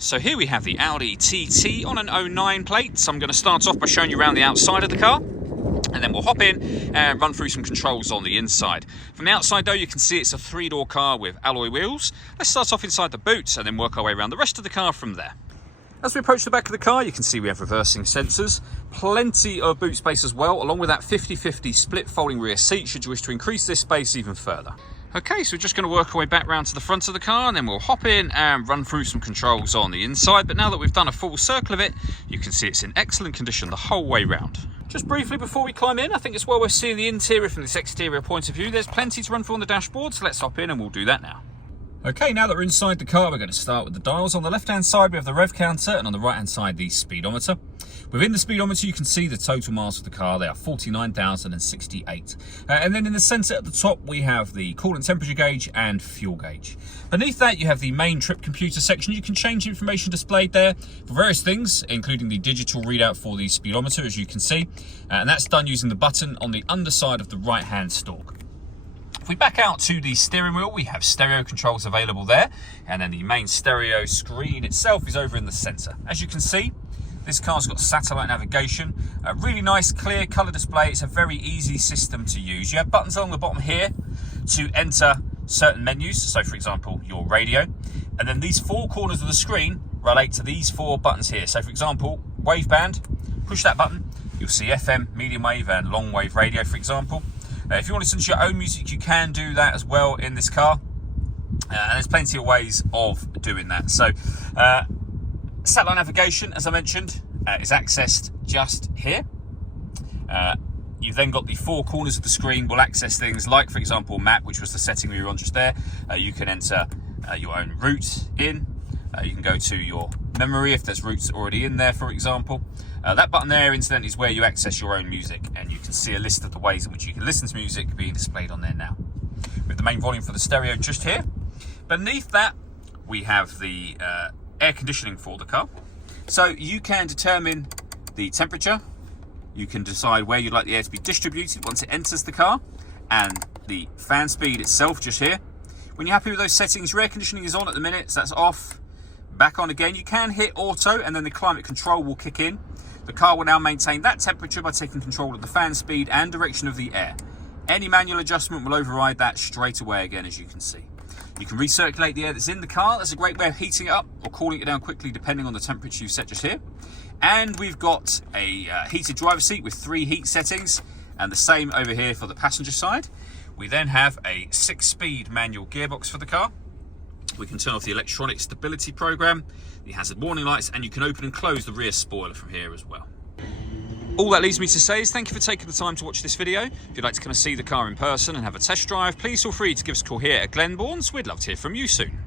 So here we have the Audi TT on an 09 plate. So I'm going to start off by showing you around the outside of the car, and then we'll hop in and run through some controls on the inside. From the outside though, you can see it's a 3-door car with alloy wheels. Let's start off inside the boot and then work our way around the rest of the car from there. As we approach the back of the car, you can see we have reversing sensors, plenty of boot space as well, along with that 50-50 split folding rear seat should you wish to increase this space even further. Okay, so we're just going to work our way back round to the front of the car, and then we'll hop in and run through some controls on the inside. But now that we've done a full circle of it, you can see it's in excellent condition the whole way round. Just briefly before we climb in, I think it's well worth seeing the interior from this exterior point of view. There's plenty to run through on the dashboard, so let's hop in and we'll do that now. Okay, now that we're inside the car, we're going to start with the dials. On the left-hand side, we have the rev counter, and on the right-hand side, the speedometer. Within the speedometer, you can see the total miles of the car. They are 49,068. And then in the centre at the top, we have the coolant temperature gauge and fuel gauge. Beneath that, you have the main trip computer section. You can change the information displayed there for various things, including the digital readout for the speedometer, as you can see. And that's done using the button on the underside of the right-hand stalk. If we back out to the steering wheel, we have stereo controls available there, and then the main stereo screen itself is over in the centre. As you can see, this car's got satellite navigation, a really nice clear colour display. It's a very easy system to use. You have buttons along the bottom here to enter certain menus, so for example your radio, and then these 4 corners of the screen relate to these 4 buttons here. So for example, wave band, push that button, you'll see FM, medium wave and long wave radio, for example. If you want to listen to your own music, you can do that as well in this car. And there's plenty of ways of doing that. So, satellite navigation, as I mentioned, is accessed just here. You've then got the 4 corners of the screen will access things like, for example, map, which was the setting we were on just there. You can enter your own route in. You can go to your memory if there's routes already in there, for example. That button there, incidentally, is where you access your own music, and you can see a list of the ways in which you can listen to music being displayed on there now. With the main volume for the stereo just here. Beneath that, we have the air conditioning for the car. So you can determine the temperature. You can decide where you'd like the air to be distributed once it enters the car, and the fan speed itself just here. When you're happy with those settings, your air conditioning is on at the minute, so that's off. Back on again. You can hit auto, and then the climate control will kick in. The car will now maintain that temperature by taking control of the fan speed and direction of the air. Any manual adjustment will override that straight away again, as you can see. You can recirculate the air that's in the car. That's a great way of heating it up or cooling it down quickly depending on the temperature you've set just here. And we've got a heated driver's seat with 3 heat settings, and the same over here for the passenger side. We then have a 6-speed manual gearbox for the car. We can turn off the electronic stability program, the hazard warning lights, and you can open and close the rear spoiler from here as well. All that leaves me to say is thank you for taking the time to watch this video. If you'd like to come and see the car in person and have a test drive, please feel free to give us a call here at Glenbourne's. We'd love to hear from you soon.